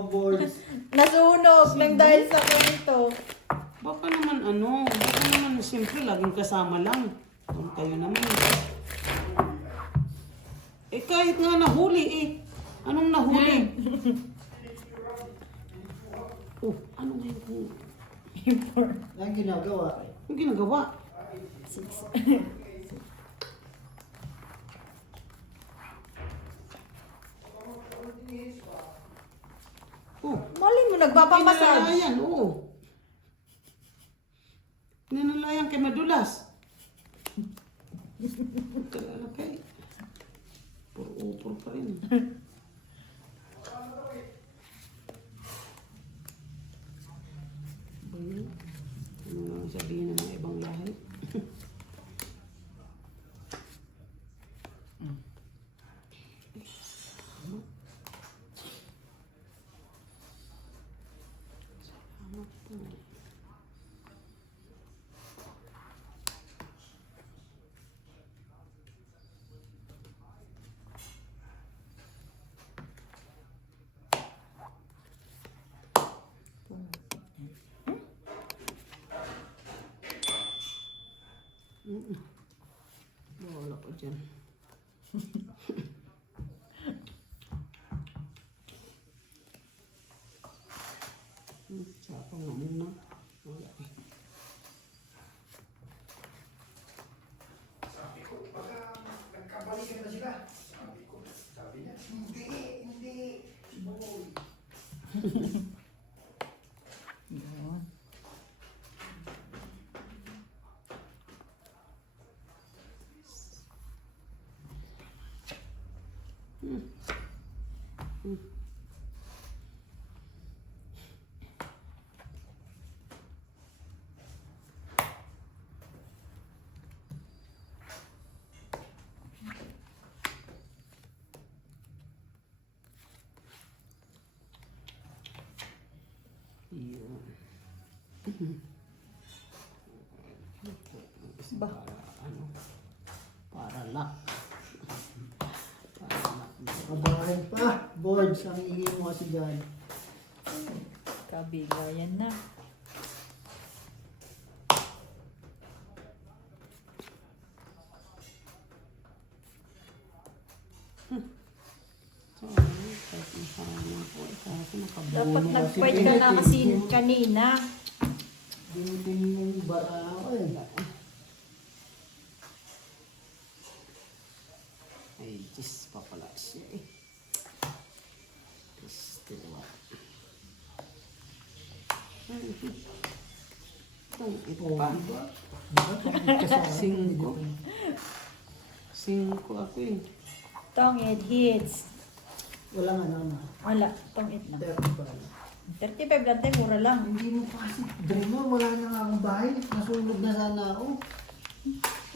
boards. Nasunog nang dahil sa ganito. Baka naman siyempre laging kasama lang. Kung kayo naman. Eh kahit nga nahuli eh. Anong nahuli? Oh, ano nga yung Ang ginagawa. Ang ginagawa? Oh, Malin mo, nagpapamasage. pinalalayan, oo. Pinalalayan kay madulas. Kay puro pa rin. Ano lang sabihin ng mga ibang lahi? Salamat po. Wala ko dyan. Saka nga muna. Wala eh. Sabi ko, baka nagkabalikan na sila. Sabi niya, hindi. Boy. Yun. Yun. Ba? Para lock. Para lock. Kabahan pa. Boards ang ingin mo kasi dyan. Kabila yan na. So, kahit maharang po. Kahit nakabuno. Dapat nag-fight ka na kasi kanina. Dinitin yung bara ako eh. Ay, Diyos pa pala siya eh. Diyos, dalawa. Ay, itong ito Oo, pa. diba? Kasama. Singko. Singko ako eh. Tongit hits. Wala nga naman. Wala, tongit na. 30 pa. 35 lang tayo, mura lang. Hindi mo pa kasi. Dreamer, wala na nga akong bahay. Nasunog na sana ako.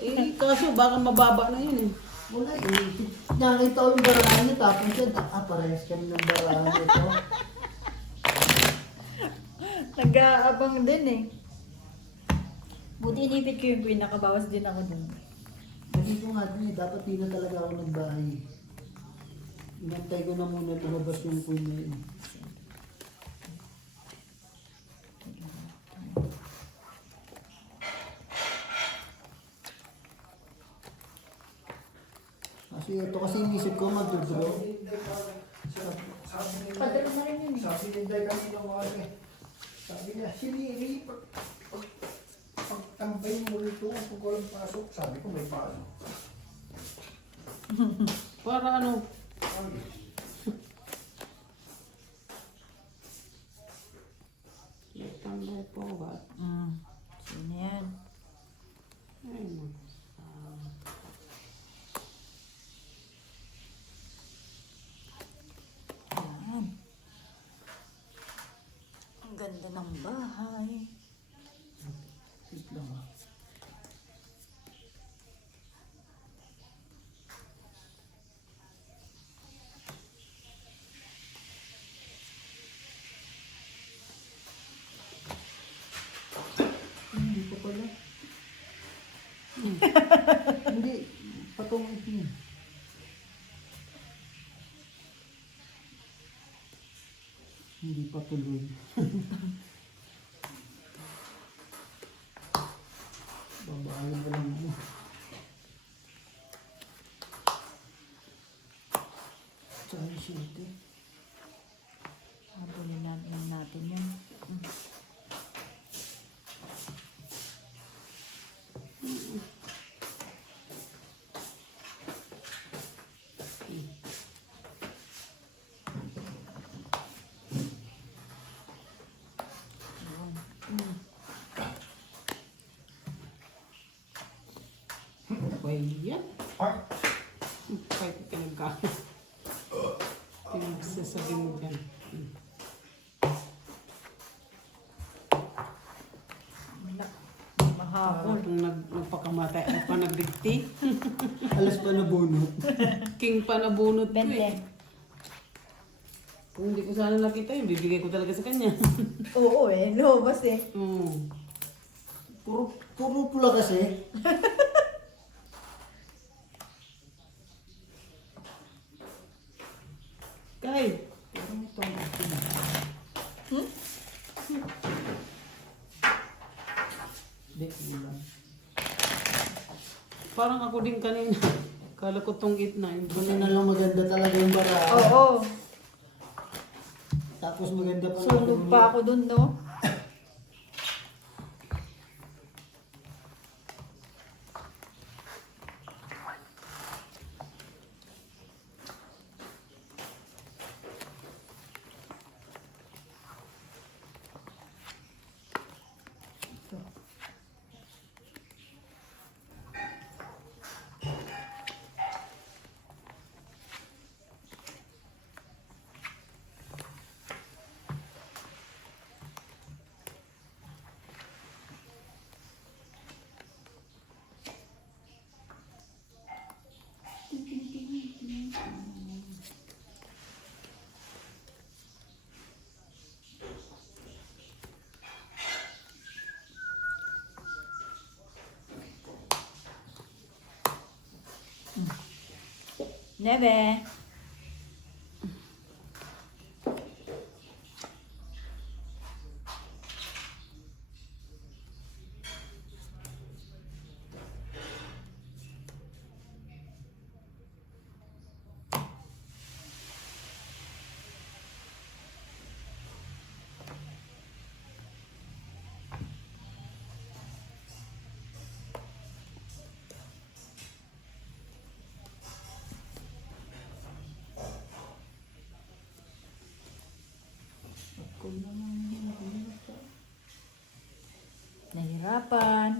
Eh, kaso baka mababa na yun eh. Wala eh. Nakita ko yung barahan niya. Tapos siya, parehas kami ng barahan ito. Nag-aabang din eh. Buti inipit ko yung queen, nakabawas din ako dun. Sabi ko nga din eh, dapat di na talaga ako nagbahay. Inantay ko na muna lumabas yung queen na yun. Kasi ito kasi inisip ko mag-draw. Padalo na rin yun eh. Sabi ni Day kanina mo kasi. Sabi niya, siniri, pagtambay mo rito kung walang pasok. Sabi ko may pasok. Para ano? Tambay po ba? Sino yan? Ay, no. Yan. Ang ganda ng bahay. Wait lang ah. Hindi pa pala. Hindi. Patungit niya. Hindi pa tuloy. Babaan ko lang mo. Tsaka yung siyete. Habulin natin yun. Pwede yan. Ay, Kahit pinagkakit. Pinagsasabi mo dyan. Mahapon. Kung nagpakamatay ay pa nagbigti. Alas pa na bunot. King pa nabunot ko eh. 20. Kung hindi ko sana nakita yun, bibigay ko talaga sa kanya. Oo eh, lumabas eh. Puro pula kasi. Kay, Parang ito ang akin. Hindi, hindi lang. parang ako din kanina. Kala ko tong gitna. Yung Ano na lang maganda talaga yung bara. Oo. Tapos maganda pa Sunog pa ako dun, no? Nebe. Nahirapan.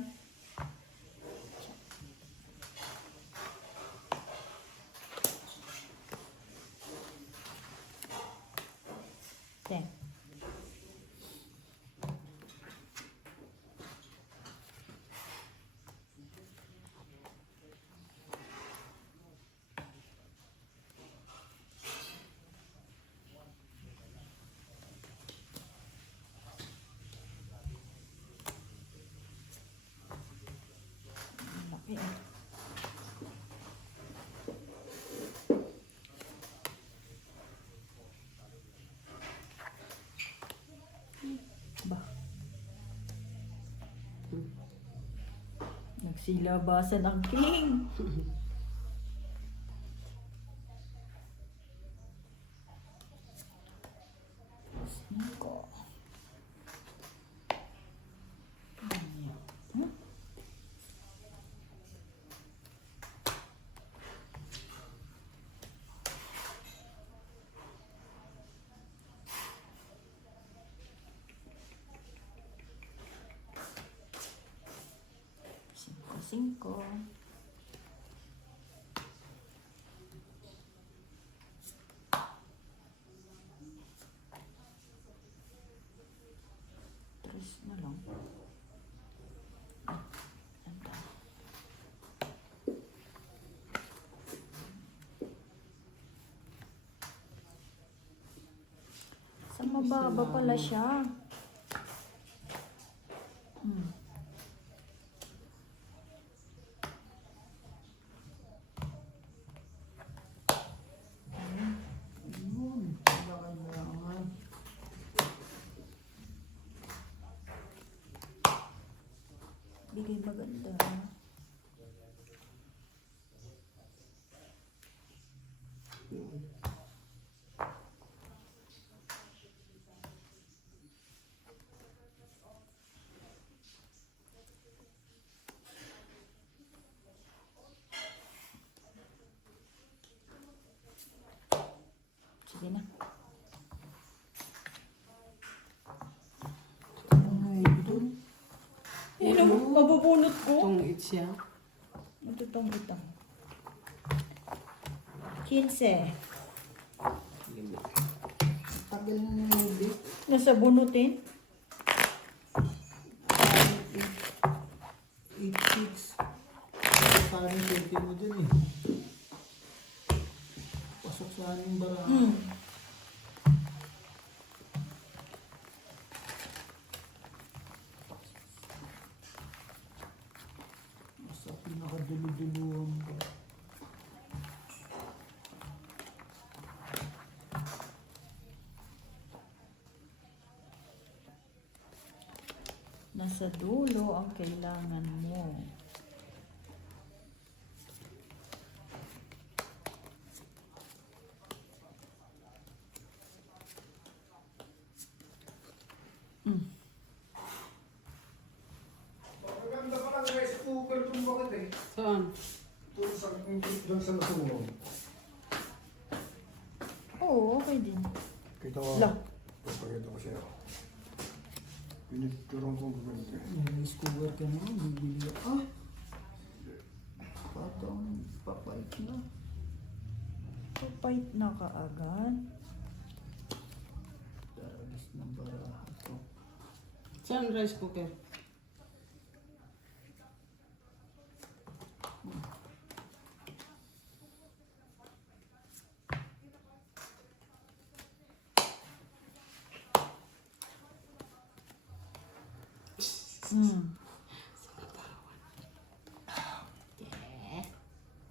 Ten. Laki eh. Ba. Nagsilabasan ang king. Cinco. Cinco. Tres na lang. Ito. Sa mababa pala siya. Yun. Wala kailangan. Ganda. Sige na. Ay, ito. Mabubunot ko. Itong siya. Ito tong ito. 15. Tagal na yung date. Nasa bunutin. 8-6. Parang yung 20 mo dyan eh. Pasok sa aming barahan. Hmm. Sa pinakadulu-duluhan ko. Nasa dulo ang kailangan mo. Maganda pa lang rice cooker itong bakit eh. Saan? Doon sa masulong. Oo, okay din. Kita mo. Lah. Papaganda ko sa'yo. Pinituron kong gagawin. May scorer ka na, bibili ka. Ah! Patong papait na. Papait na kaagad. Daralis ng barahan ko. Saan rice cooker?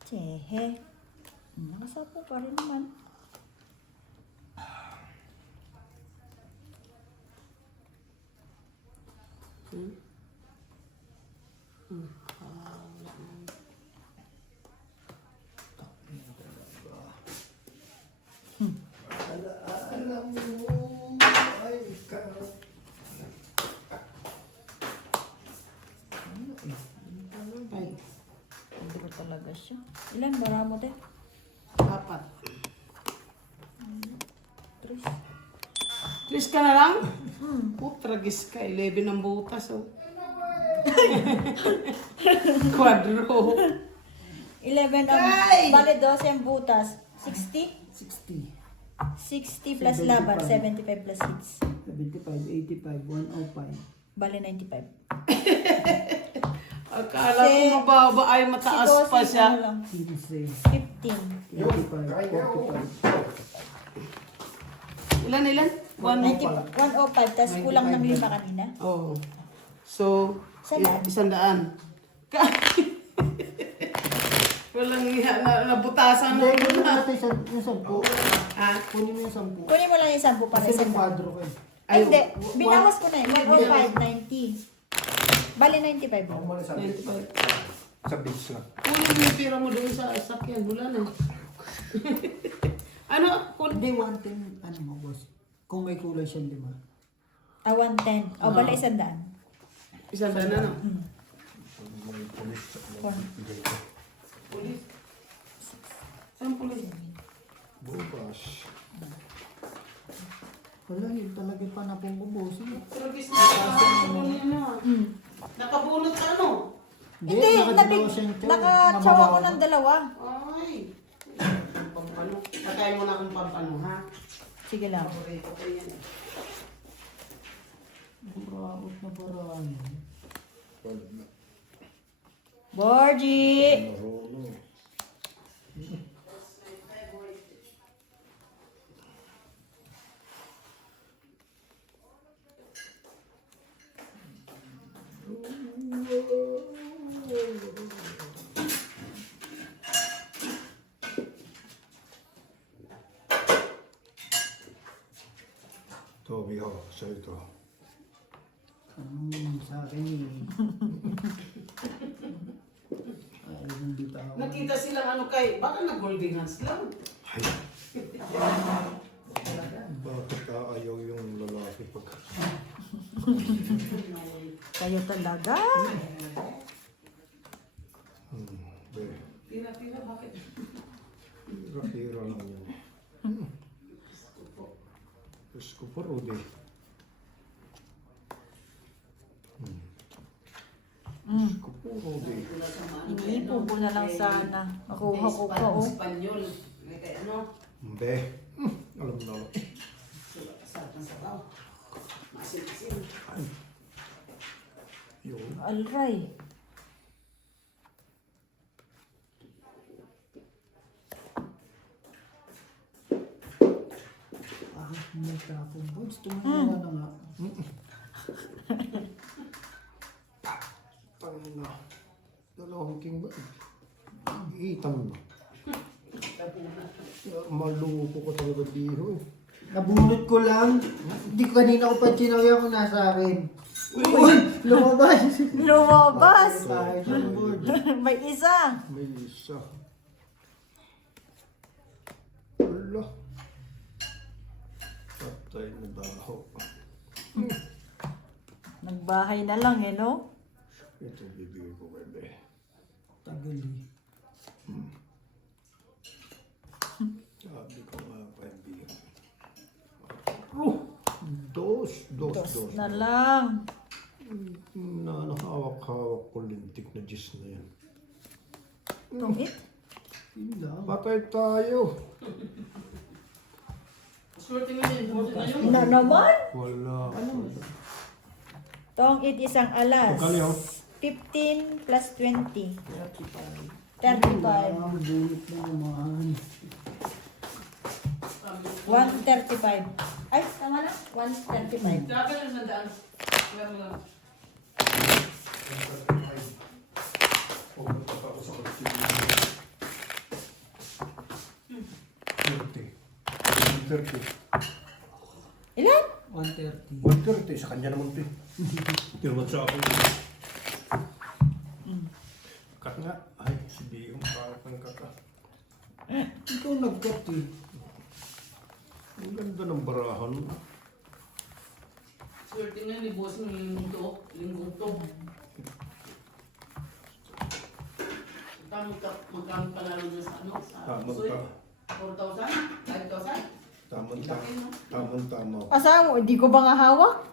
Tsehe. Nakasapo pa rin naman. Alam mo, ay ikaw. Ay, Hindi ko talaga siya. Ilan bara mo, te? 4. Tris. Tris ka na lang? Tragis ka. 11 ang butas, oh. Quadro. 11 ang... Bale, 12 ang butas. 60? 60, 60 plus laban. 75 plus 6. 75, 85, 105. Bale, 95. Akala ko mababa ay mataas Si pa Bossing, siya. ano lang, 15, 15. 25, Kaya, 45. Ilan? 105. Tapos kulang ng 5 kanina. Oh. So, 100. Walang nabutasan Hindi, mo kunin mo na. natin yung 10. Ah, Kunin mo yung 10. Kunin mo lang yung 10 para Kasi sa may kwadro ko eh. Ay, hindi. Binawas ko na yun. 105, 90. Bale, 95. Ako muna sa 95. sa beach lang. Kunin mo yung pira mo doon sa sakyan. Wala na. Ano? Hindi, 110, ano mo boss? Kung may kulay siya, di ba? 110. O, bale, 100. 100 na, no? May pulis. Pulis. Saan pulis? Bukas. Wala, yun talaga pa na pong boss. Tragis na. Nakabunot ka, ano? Hindi, nakatsawa ko ng dalawa. Ay. Pampano. Kakain mo na akong pampano, ha? Sige lang. Paborito ko yan, eh. Buraot na baraan. Borgie! Marolo. Ito, Miho, sa'yo ito. Sa akin eh. Ay, hindi pa ako. Nakita silang ano kay, baka nag-golden hands lang. Bakit ayaw yung lalaki pag... Kayo talaga. Be, Tira-tira, bakit? hira-hira lang yan. Diyos ko po, Rudy. Diyos ko po, Rudy. Iniipo ko na lang sana. Makuha ko pa oh. Espanyol. May kay ano? Be, alam na ako. Sarap ng sabaw. Masin-masin. Yun. Alray. Ah, may tapong boards. Tumawa na nga. Tangin na. Dalawang king ba? Itang na. Maluko ko talaga diho eh. Nabunot ko lang. Hindi ko kanina ko pa sinawi ako nasa akin. Uy! Lumabas! Lumabas. Tayo sa board. May isa. May isa. Wala. Patay na daho. Nagbahay na lang eh, no? Ito bibigay ko kay Be. Tagal eh. Sabi ko nga kaibigan. Oh! Dos. Dos na lang. Na nakahawak-hawak ko lintik na gis na yan. Tungit. Yun lang. Patay tayo. Swerte mo din. Swerte na yun. Na naman? Wala. Tongit isang alas. Magkano yun? 15 plus 20. 35. Ang bunot na naman. 135. Ay, tama na? 135. Sabi na sandaan. Wala mo lang. Pumunta pa ako sa katitin. 30. Ilan? 130. 130. Sa kanya naman ito eh. Hindi naman sa akin. Kat nga. Ay, si Biyong parang ng kaka. Ikaw nag-cut eh. Ang ganda ng barahan. Swerte na ni boss ng linggong to. Magkano panalo niya sa ano? Sa Tamang suy? ta. 4,000? 5,000? Tamang-tama. Asahan mo, hindi ko ba nga hawak?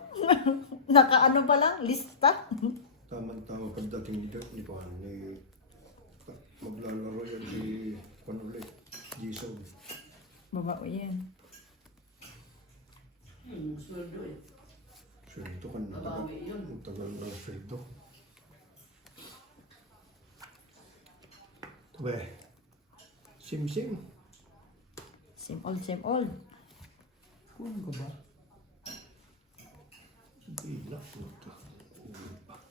Nakaano pa lang, lista. Tamang-tama pagdating ni Juan. Maglalaro yan si Panulit. Jason. Baba ko yan. Sweldo eh. Sweldo ka na. Babawi yun. Ang tagal na sweldo. Tabi. Sim-sim. Same old, same old. Kunin ko ba? Hindi na. Puta.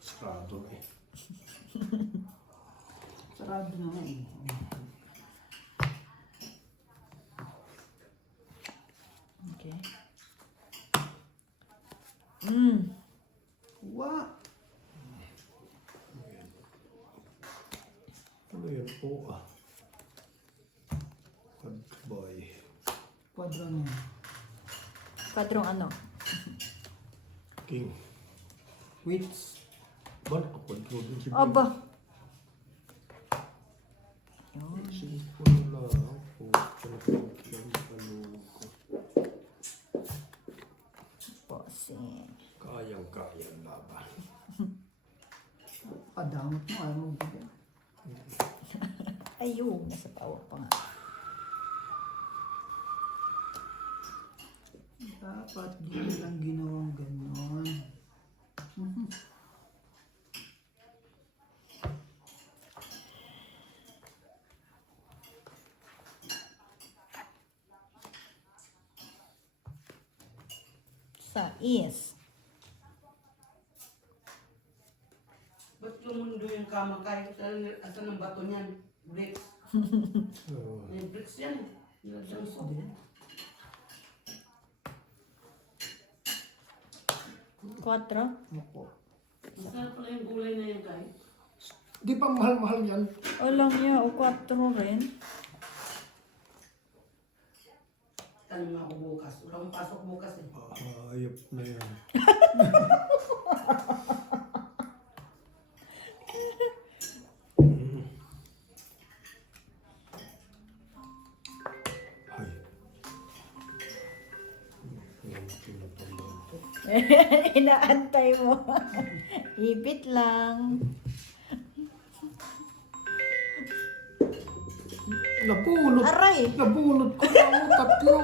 Sarado eh. Sarado na nga eh. Okay. Wa! Ano yan po ah? Goodbye. Kwadro na yan. Kadrong ano? King. Wits. Ba nakapagod din si Aba. Simple lang po. Bossing. Kayang-kayang laban. Kadamot mo, ayaw mo bigyan. Ayun, nasa tawa pa nga. Dapat di ko lang ginawang ganon. Sais. Ba't lumundo yung kama kahit asan ng bato niyan? Bricks. May bricks yan eh. Nilagyan mo. 4? Opo. Masarap pala yung gulay na yan kahit. Di ba mahal-mahal yan? Alam niya, o 4 rin. Tanong ako bukas. Wala akong pasok bukas eh. Ayop na yan. Ay. Yan, pinapalaman to. Inaantay mo. Ipit lang. Nabunot. Aray! Nabunot ko na ako, tatlo.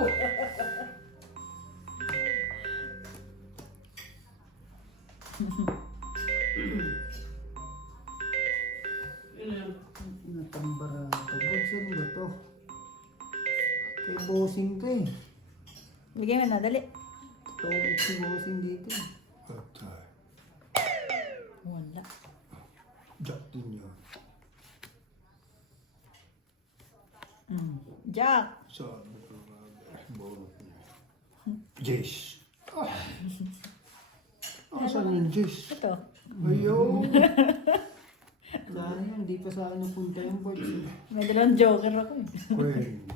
Yun yun. Natambarato. Good, saan ba to? Kay bossing to eh. Bigyan mo na, dali. Tawag si bossing dito eh. Atay. Wala. Jack din yan. Jack! Sabi ko nga, bunot niya. Jace. Ah. Saan yung Jace? Ito. Ayaw. Sana yan, di pa sa akin napunta yung boards eh. May dalawang joker ako eh. Queen.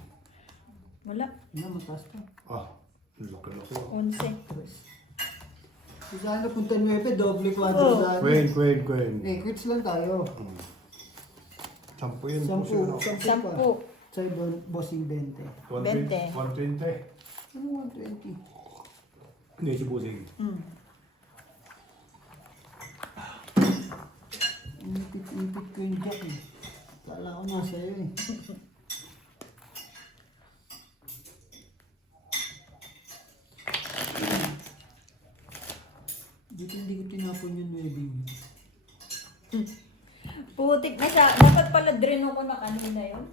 Wala. Na, mataas to. Ah, laki-laki. 11. Di sa akin napunta 9, doble Oh. quadro sa akin. Queen. Eh, quits lang tayo. Sampu yun. 10 pa. 10. Sa'yo, bossing 20. 20. 120. Ano 120? Hindi, si Busing. Ipit ko yung jack eh. Kala ko nasa iyo eh. Dito hindi ko tinapon yung wedding. Putik na siya. Dapat pala dreno ko na kanina yun.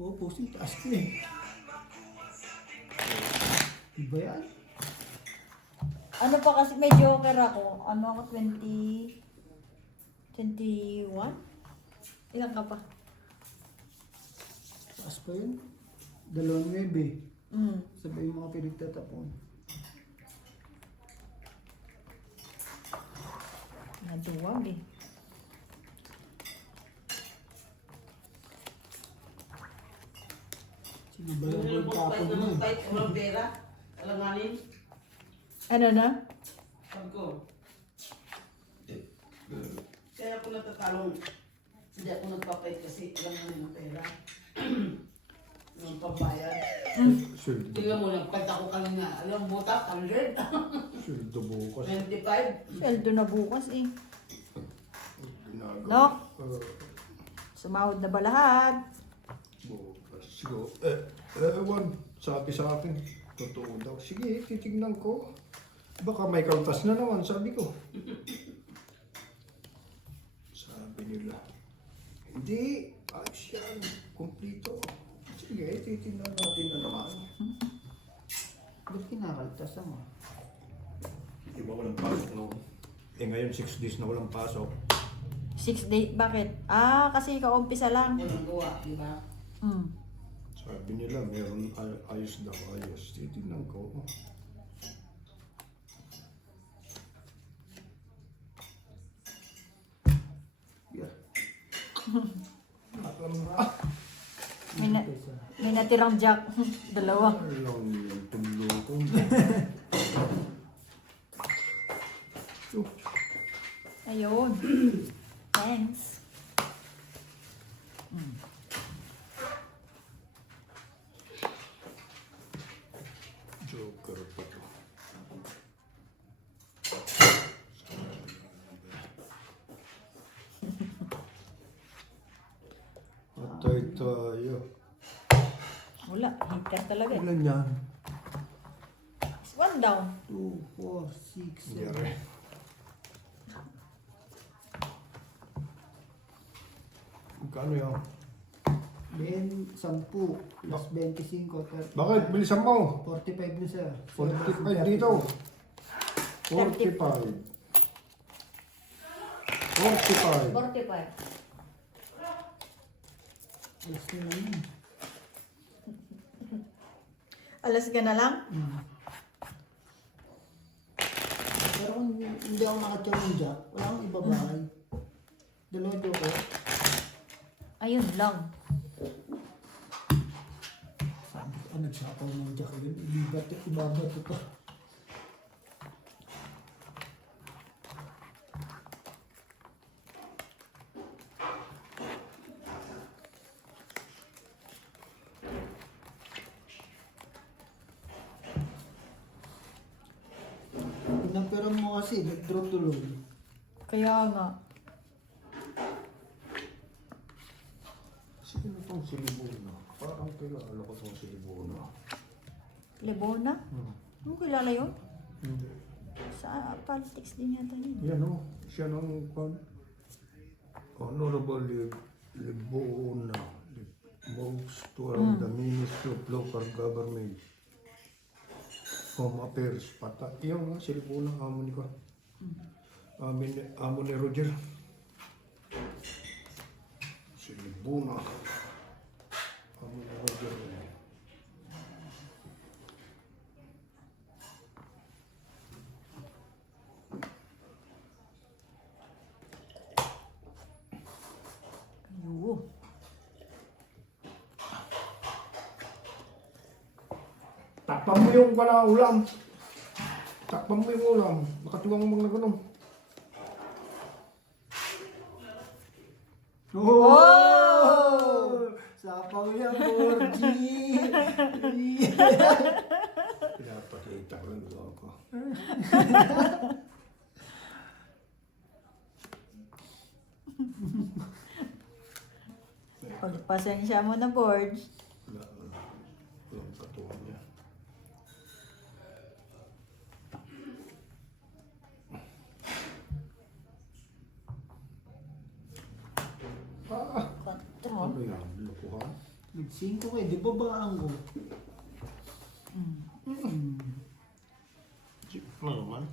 Oo, posting taas ko eh. Iba yan? Ano pa kasi may joker ako. Ano ako 20... 21? Ilan ka pa? Taas pa yun. 2-9 Mm. Sabay yung mga pinagtatapon. Naduwag eh. Sino ba yung Yung gold tapon mo eh? fight, walang pera. Alanganin. Ano na? Sabi ko. Kaya ako natatalong. Hindi ako nagpapait kasi alanganin ng pera. Yung pambayad. Sweldo. Tingnan mo, nagpait ako kanina. Alam mo, butak, 100. Sweldo bukas. 25. Sweldo na bukas eh. Ginagawa. No? Sumahod na ba lahat? Bukas. Siguro. Ewan. Sabi sa akin. Totoo daw. Sige, titignan ko. Baka may kaltas na naman, sabi ko. Sabi nila. Hindi. Ayos yan. Kumplito. Sige, titignan natin na naman. Ba't kinakaltas mo? Di ba walang pasok no? Eh ngayon 6 days na walang pasok. 6 days. Bakit? Ah, kasi kaumpisa lang. Yan ang gawa, di ba? Mm. Sabi nila, meron ayos daw, ayos. Titignan ko. Yeah. May natirang jack. Dalawa. Alam yung tulo ko. Ayun. Thanks. Joker pa to. Atay tayo. Wala. Hitter talaga eh. Ilan yan? One down. 2, 4, 6, 7. Yari. Magkano yan? Then, 10 plus 25. Bakit? Bilisan mo. 45 na siya. 45 dito. 45. 45. 45. Alas na lang yun. Alas ka na lang? Pero kung hindi ako nakatiyang ng jack, wala akong ibabahay. Dalawa joker. Ayun lang. Sabi ko, nagsapaw ng jack yun. Ibabat ito. Pinapera mo kasi, nag-draw tuloy. Kaya nga. Sino tong si Libuna? Parang kilala ko tong si Libuna. Lebona? Ano kilala yun? Hindi. Sa politics din yata yun. Yan o. Siya nung Honorable Libuna. Moves to the Ministry of Local Government. Home Affairs. Pata. Iyon nga, si Libuna. Amo ni ko. Amo ni Roger. Si Libuna. Amo ni Roger. Ayun. Takpan mo yung wala ulam. Takpan mo yung ulam. Makatiwang mo mga ganun. Oh! Sapaw yan, Borgie! Pinapakita ko lang ako. Pasensya mo na, Borge. Yung katuwa niya. Kontrol. Ano yan? Lukuhan? Nag-5 ko eh, di ba baan ko? Ano naman?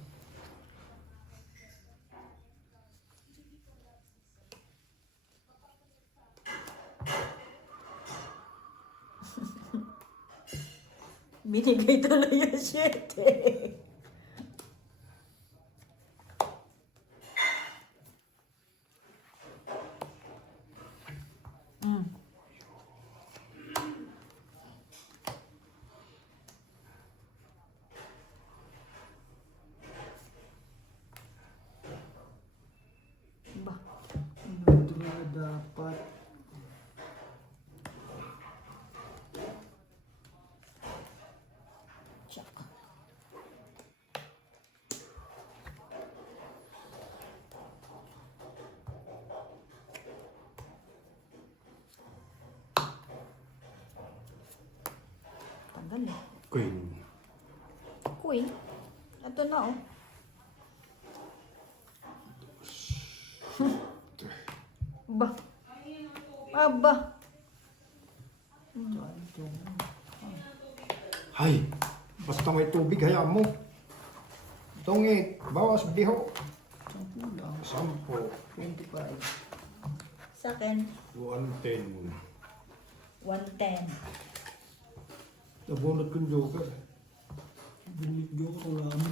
Binigay tuloy yung 7. Ba, Nodra dapat. tsaka. Tagal eh. Queen. Queen. Ito na oh. Ba. Aba. Hay! Basta may tubig, hayaan mo. Tungit, bawas biho. 10 lang. 10. 25. Sa akin, 110. 110. Nabunot kong joker. Binig joker, wala kami.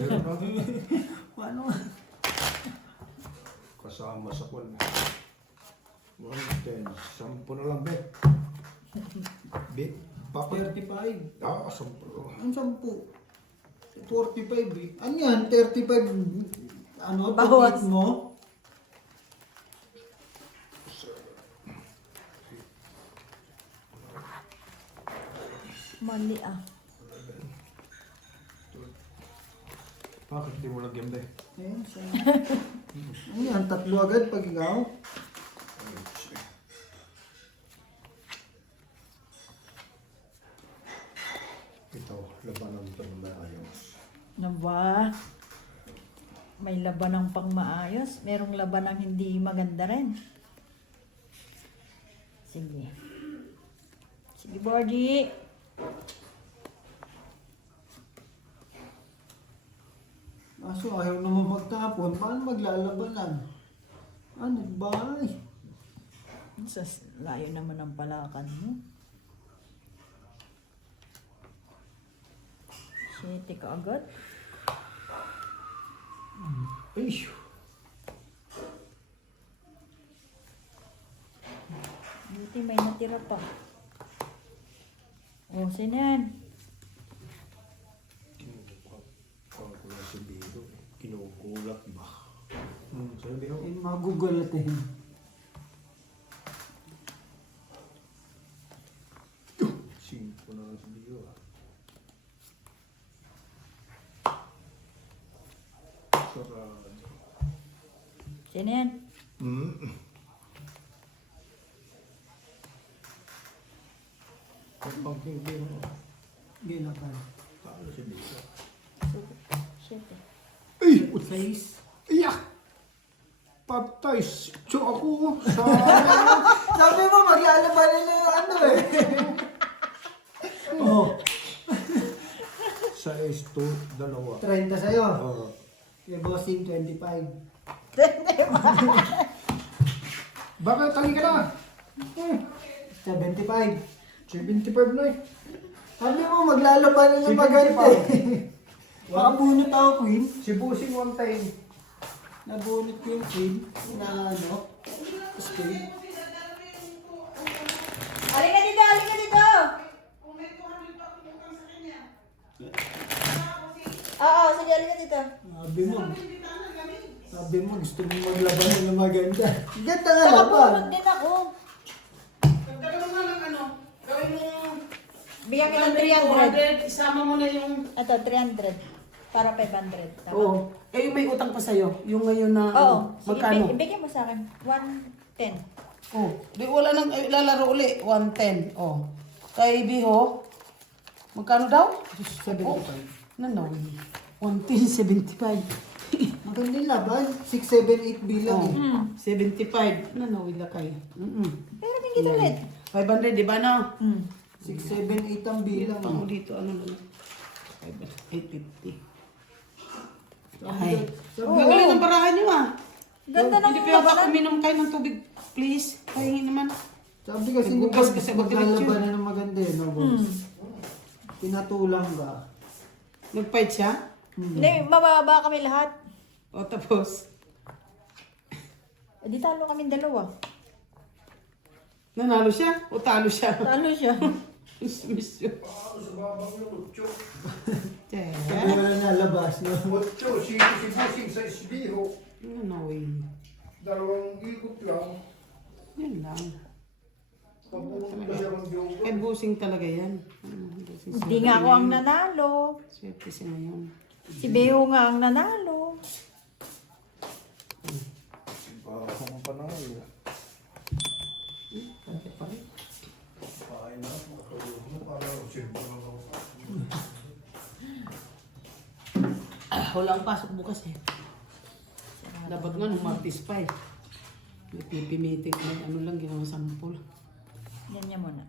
Meron na. Paano? Kasama sa kwan. 110. 10 na lang, be. Be. Bakit? 35. 10. Ang 10. 45 eh. Ano yan? 35. Ano? Bawas. Tungkit mo? Mali ah. Bakit di mo lagyan, be? Ayan siya. Ano yan? 3 agad pag ikaw? Ito, labanan ito ng maayos. Ano ba? May labanang pang maayos. Merong labanang hindi maganda rin. Sige. Sige, Borgie. Kaso ayaw naman magtapon. Paano maglalabanan? Ah, nagbahay. Sa layo naman ng palakad mo. Shit, ka agad. Ay, Buti may natira pa. Oh, sino yan? Ako na si Biro. Kinukulat ba? Sa'yo Biro? Yung mga Google natin. Singko na si Biro ah. Sarado. Sino yan? Pagpangking Biro. Hindi lang ka. Paano si Biro? Shit eh. Ay! Size. Iyak! Patay! So ako sa... Sabi mo, maglalabanan na yung ano eh. Oh, Sa S2, dalawa. 30 sa'yo. Oo. Kay Bossing, 25. Bakit? Tali ka na! 75. 75 na eh. Sabi mo, maglalabanan ng maganda eh. Makabunot ako, Queen. Si Busing 110. Nabunot ko yung Queen na ano, spade. Halika dito, halika dito! Oo, sige, halika dito. Sabi mo, gusto mo maglabanan ng maganda. Ganda nga Nakabunot laban. din ako. Dagdagan mo nga ng ano, gawin mo Bigyan kita ng 300. 200, isama mo na yung... Ito, 300. Para 500. Tama? Oo. Eh, yung may utang pa sa'yo. Yung ngayon na... Oo. Sige, magkano? ibigay mo sa akin. 110. Oh, di wala nang lalaro uli. 110. Oh. Kay Biho, magkano daw? 75. Nanaw. 110, 75. Maganda yung laban. 6, 7, 8 bilang Oh, eh. 75. Nanaw ila kay. Pero bigyan ulit. 500, di ba na? 6, 7, 8 ang bilang Pang eh. dito, ano na lang. 850. Sabi Ay. ko- Gagaling ang barahan nyo ah. Ganda ng Hindi pa ako labanan. uminom kayo ng tubig, please. Pahingi naman. Sabi kasi ni Nagbugas Bob, kasi ako maglalabanan ng maganda eh, no, Bob? Pinatulang ka. Nag-fight siya. Hindi, mababa kami lahat. O tapos, Eh, di talo kami dalawa. nanalo siya o talo siya? Talo siya. Miss you. Paano sa babang yung 8? Sabi wala nalabas, no? 8, si Busing sa Isbiro. Ano eh. Dalawang ikot lang. Yan lang. Papunta pa siya ng joke. Kay busing talaga yan. Hindi nga ako ang nanalo. Swerte siya ngayon. Si Beo nga ang nanalo. Ako ang panalo. Bakit pa rin? Kain na. Matulog mo. Parang silbo na ako. Wala ang pasok bukas eh. Dapat nga nung Martis pa eh. May pipi meeting. May ano lang, ginawa sampol. Yan niya muna.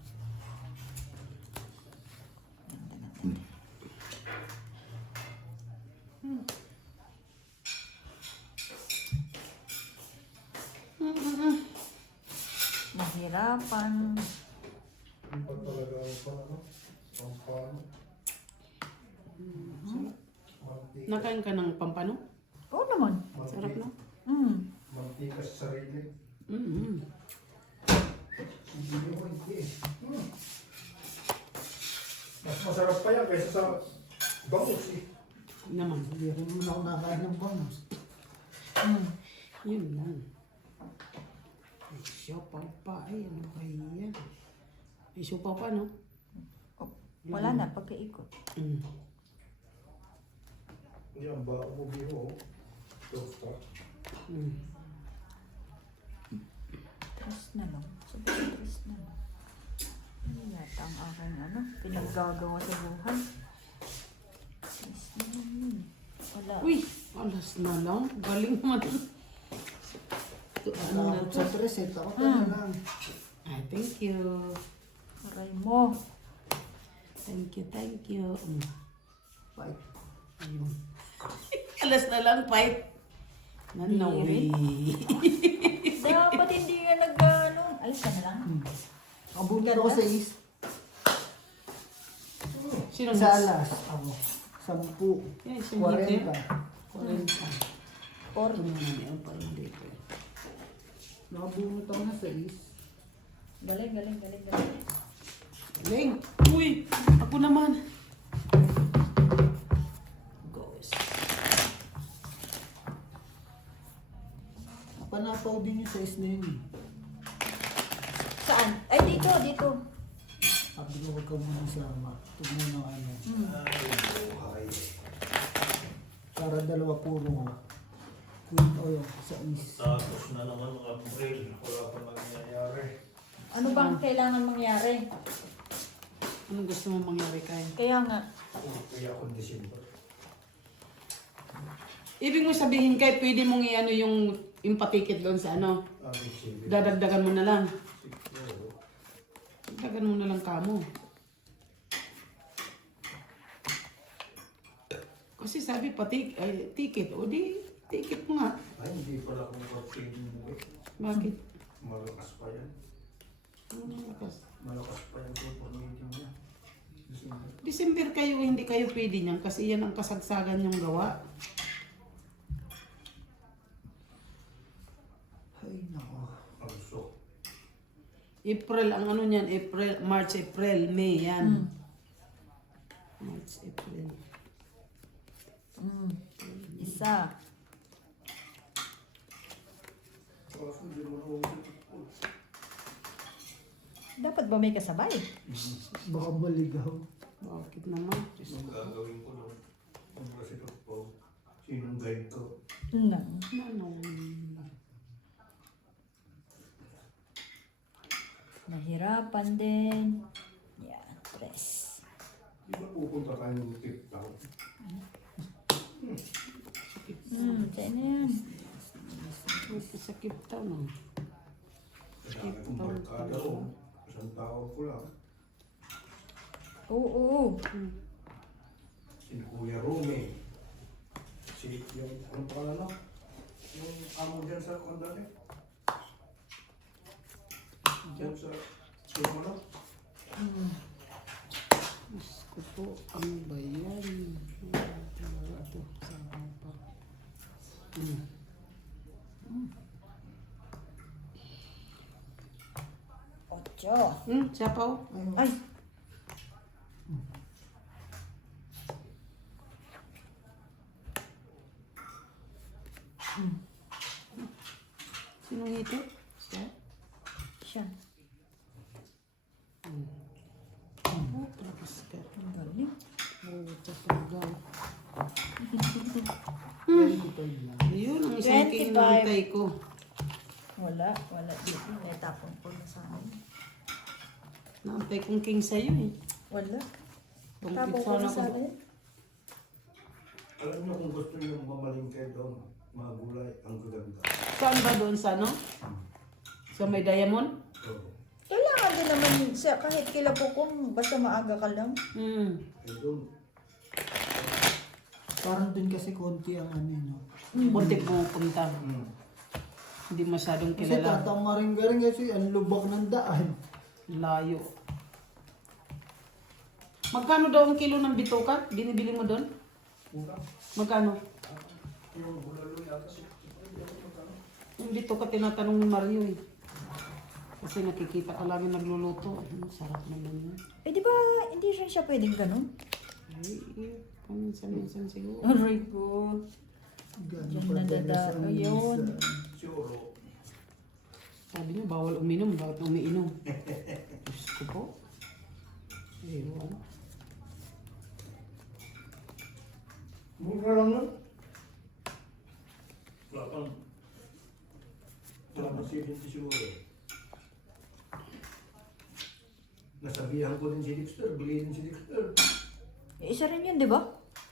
Nahirapan. Hindi pa talaga ang panalo. Ang pano. Nakain ka ng pampano? Oo naman. Sarap na. Mantika sa sarili. Mm-hmm. Hindi mo hindi eh. Mas masarap pa yan kaysa sa bangus eh. Naman. Hindi rin mo na ako nakain ng bonus. Yun lang. Ay, siopaw pa. Ay, ano ba yan? Ay, siopaw pa, no? Oh, wala na, pagkaikot. Mm. Yan ba mo biho? Tosta. Mm. Tres na lang. Sobrang tres na lang. Ano yata ang aking ano, pinaggagawa sa buhay. Tres na lang yun. Wala. Uy, alas na lang. Galing naman. Ano na Takot to? sa tres eh. Takot na lang. Ay, thank you. Aray mo. Thank you, thank you. Fight. Ayun. Alas na lang, fight. Nanawi. Dapat hindi nga nag-ano. Alis ka na lang. Kabunot ako sa is. Sino Sa alas. Ako. 10. Yan, siyang 40. hiti. 40. 4. Mayroon pa rin dito. Nakabunot ako na sa is. Galing. Galing! Uy! Ako naman! Goes. Panapaw din yung size na yun. Saan? Ay, dito. Sabi ko, huwag ka muna sama. Ito muna ano. Para dalawa puro queen oil sa is. Tapos na naman mga April, wala pa nangyayari. Ano bang kailangan mangyari? Anong gusto mo mangyari kay? Kaya nga. Kaya ako December. Ibig mo sabihin kay, pwede mong i-ano yung patikit doon sa ano? December. Dadagdagan mo na lang. Dagdagan mo na lang kamo. Kasi sabi ticket. O di, ticket mo nga. Ay, hindi pala akong kapatid mo eh. Bakit? Malakas pa yan. Ano malakas? Malakas pa yan po pag meeting niya. December. December kayo, hindi kayo pwede niyan kasi yan ang kasagsagan yung gawa. Ay, nako. Also, April, ang ano niyan, March, April, May, yan. March, April. Isa. kaso hindi mo na Dapat ba may kasabay? Baka maligaw. Bakit naman? Ang gagawin ko lang. Ang kasi ito po, sinong guide ko. Nang. Ano? Nahirapan din. Yan, 3. Di ba pupunta tayo ng Cape Town? Kaya na yan. Sa Cape Town, no? Kailangan kong barkada ko. Isang tao ko lang. Oo. Si Kuya Rome. Si yung, anong pangalan no? Yung amo dyan sa kondali. Dyan sa Sumalo. Diyos ko po, ano ba yan? Ito, saan pa? Ocho. Siyapaw? Ay. Sinong hito? Siya? Siya. Oh, tapos ka. Ang galing. Oh, tapagaw. 25 lang. Ayun, ang isang 25. kinahintay ko. Wala dito. May tapon po na sa amin. Naantay kong king sa'yo eh. Wala. Tungkit Tapon ko sana na ko. sa amin. Alam niyo kung gusto niyo mamalingkay doon, mga gulay, ang gaganda. Saan ba doon sa ano? Sa may diamond? Oo. Kailangan din naman kahit kila po kung basta maaga ka lang. Eh doon, Parang dun kasi konti ang ano, no? Puntik mo punta. Hindi masyadong Kasi kilala. tatamaring ka rin kasi ang lubak ng daan. Layo. Magkano daw ang kilo ng bitoka? Binibili mo doon? pura. Magkano? Yung bulalo yata siya. Yung bitoka tinatanong ni Mario eh. Kasi nakikita ka lang yung nagluluto. Sarap naman yun. Eh di ba hindi rin siya pwedeng ganun? Ay, paminsan-minsan siguro. Aray ko. Gano'n Diyan pa nadadao sa yun. Siguro, Sabi niyo, bawal uminom, bawal umiinom. Diyos ko po. Ewan. mura lang nun. Wala pang, wala pang 70 siguro eh. Nasabihan ko din si Dexter, bilhin si Dexter. Eh, isa rin yun, di ba?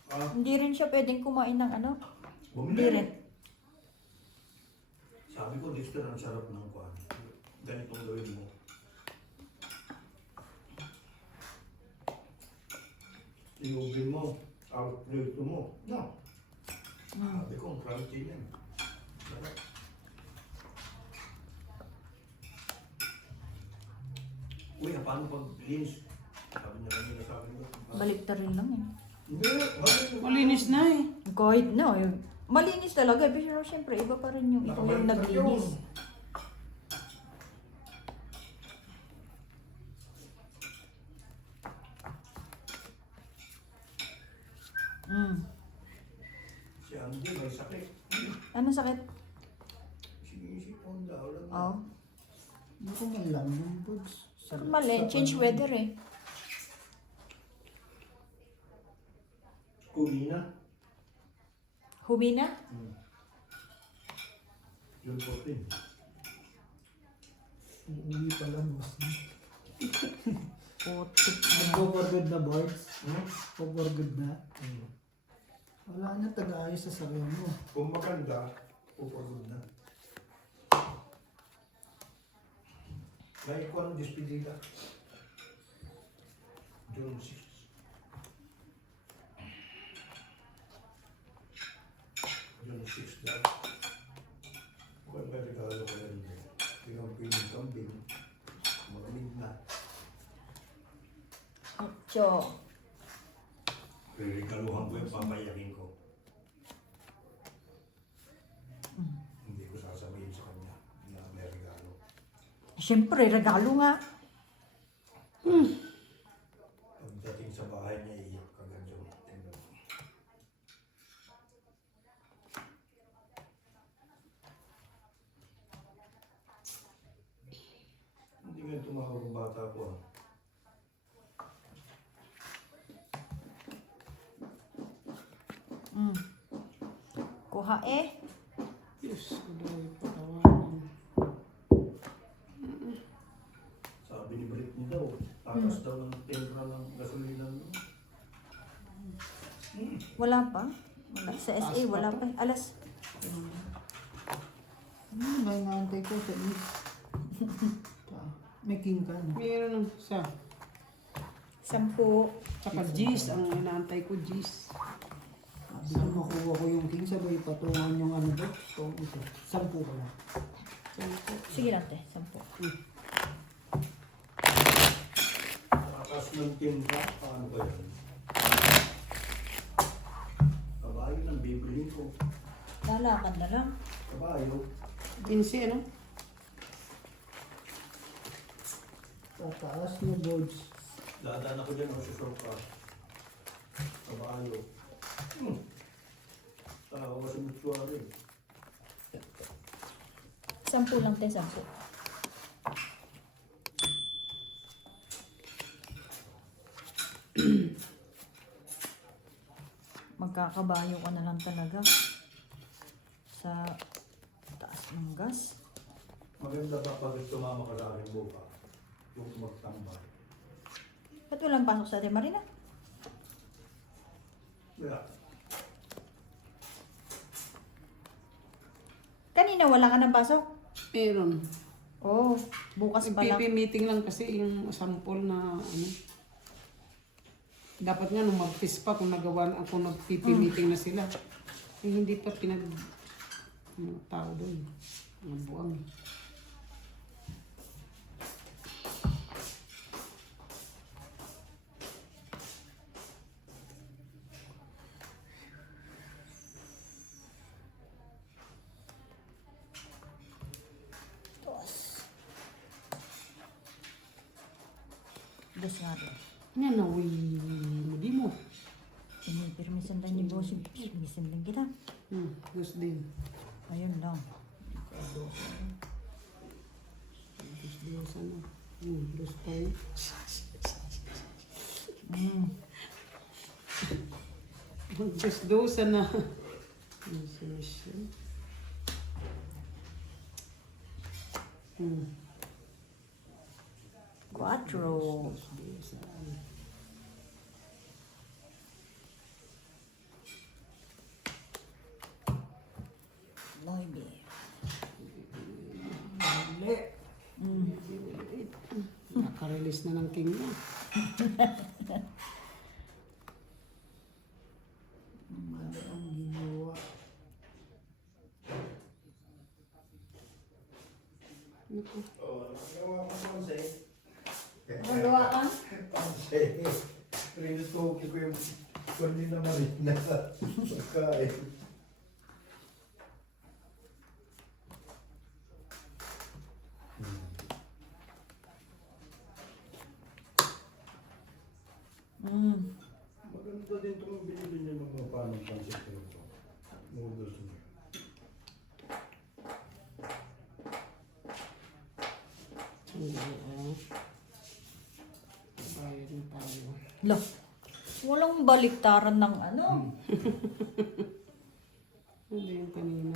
Ah, Hindi rin siya pwedeng kumain ng ano. Hindi bumili. rin. Sabi ko, Dexter, ang sarap ng kuhan. Ganitong gawin mo. Iubin mo, outplate mo. No. Sabi ko, ang crunchy yan. Sarap. Uy, paano pag linis? Sabi niya kanina sa akin. Balikta rin lang eh. Hindi, bakit? Malinis na eh. Kahit na eh. Malinis talaga, pero syempre iba pa rin yung ikaw yung Nakabalik na naglinis. yun. Mm. Si Andy may sakit. Ano sakit? Sinisipon daw lang. Oh. Hindi ko man lang yung buds. Normal eh, change weather eh. Kumina. Humina? Yun po rin. Uuwi pala boss. Putik na. Nag-overgood na boys. Hmm? Overgood na. Wala na taga-ayos sa sarili mo. Kung maganda, upagod na. May ikaw ang despedida. June 6. June 6 daw. Kung may regalo ko na rin. Tingnan ko yung kambing. Malamig na. Ocho. Regaluhan ko yung pamayakin ko. Hindi ko sasabihin sa kanya na may regalo. Siyempre, regalo nga. Pagdating sa bahay niya, iyak kagad yung tingnan. Hindi nga tumawag ang bata ko. Mm. Kuha eh. Yes, kudoy pa kawan. Sabi ni Britney daw, takas daw ng tempra ng gasolina. Wala pa. Wala. Sa SA, wala pa. Alas. May naantay ko sa is. May king ka na. Meron sa 10. tsaka G's ang inaantay ko, G's. Sabi ko makuha ko yung king, sabay patungan yung ano ba? So, ito. 10 ka lang. Sige lang, te. 10. Takas ng tempra, paano ba yan? Kabayo ng bibili ko. Lalakad na lang. Kabayo. 15, ano? Tataas na boards. Dadaan ako dyan, susuka. Kabayo. Tao kasi mutuari. 10 lang, te. 10. Magkakabayo ka na lang talaga. Sa taas ng gas. Maganda ba pag tumama ka sa akin buka? Yung magtambay. Ba't walang pasok sa atin, Marina? Yeah. Kanina wala ka ng pasok? Meron. Oh, bukas pa lang. PP meeting lang kasi yung sample na ano. Dapat nga nung mag-test pa kung nagawa na ako nag-PP meeting na sila. Eh, hindi pa ano, tao doon. Ang buwang. Dos nga rin. Nga na, uy, di mo. Pinipirmisan lang yung boss. Pirmisan lang kita. Gusto din. Ayun lang. Gusto ano. Gusto tayo. Gusto na. Quattro. Nueve. Naka-release na ng king na. Ano ang ginawa? Oh, nagawa ko sa Jose. Magawa ka? Jose. Rinutuki ko yung kundi na marina. Pagkain. din itong binili niya ng mga panong pancit ko. Noodles niya. Bayad na tayo. Lo, walang baliktaran ng ano. Ano yung kanina?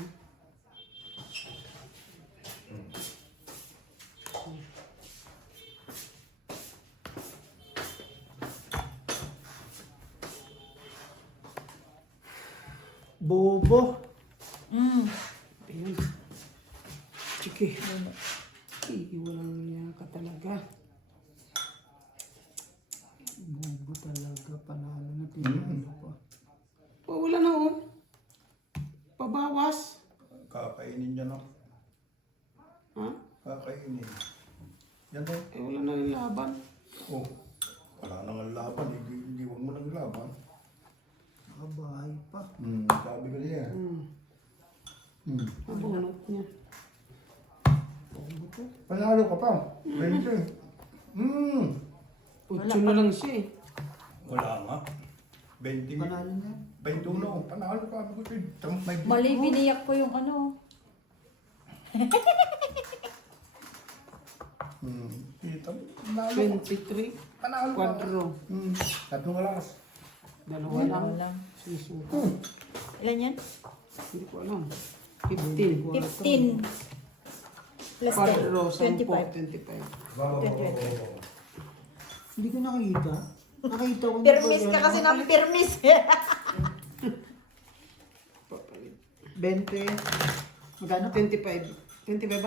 Bobo. Ayan. Sige. Sige, walang niya ka talaga. Bobo talaga. Panalo na tinalo pa. Oh, wala na oh. Pabawas. Kakainin niya no? Ha? Kakainin. Yan o. Eh, wala na yung laban. Oh. Wala nang laban. Hindi huwag mo nang laban. Nakabahay pa. Sabi ko niya. Abunot niya. Bobo to. Panalo ka pa. 20. Utso na lang siya eh. Wala nga. 20. Panalo niya. 21. Panalo ka. Sabi ko siya. May Mali, biniyak ko yung ano. Kita mo. Panalo ka. 23. Panalo ka. Quadro. Tatlong alas. Dalawa lang. Lang. Susuka. Ilan yan? Hindi ko alam. 15. 15. Plus Quadro. 10. 10. 25. 25. Hindi ko nakita. Nakita ko. Permis ka kasi ng permis. 20. Magkano? 25. 25